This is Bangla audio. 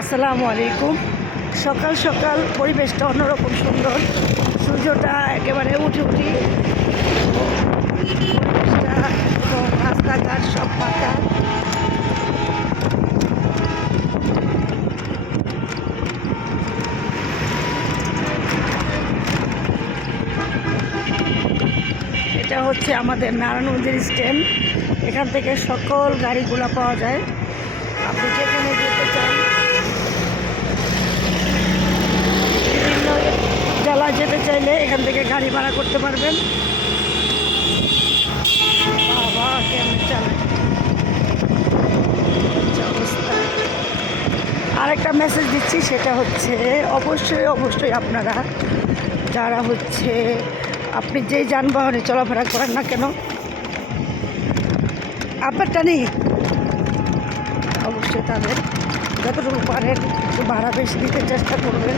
আসসালামু আলাইকুম। সকাল সকাল পরিবেশটা অন্যরকম সুন্দর, সূর্যটা একেবারে উঠি পরিবেশটা এবং রাস্তাঘাট সব ফাঁকা। এটা হচ্ছে আমাদের নারায়ণগঞ্জের স্ট্যান্ড। এখান থেকে সকল গাড়িগুলো পাওয়া যায়। আপনি যেখানে যেতে চান, বিভিন্ন জেলায় যেতে চাইলে এখান থেকে গাড়ি ভাড়া করতে পারবেন। বাবা কেমন চালায় অবস্থা। আরেকটা মেসেজ দিচ্ছি, সেটা হচ্ছে অবশ্যই আপনারা যারা হচ্ছে আপনি যেই যানবাহনে চলাফেরা করেন না কেন, আপনারটা নেই, অবশ্যই তাদের যতটুকু পারেন একটু ভাড়া বেশি দিতে চেষ্টা করবেন।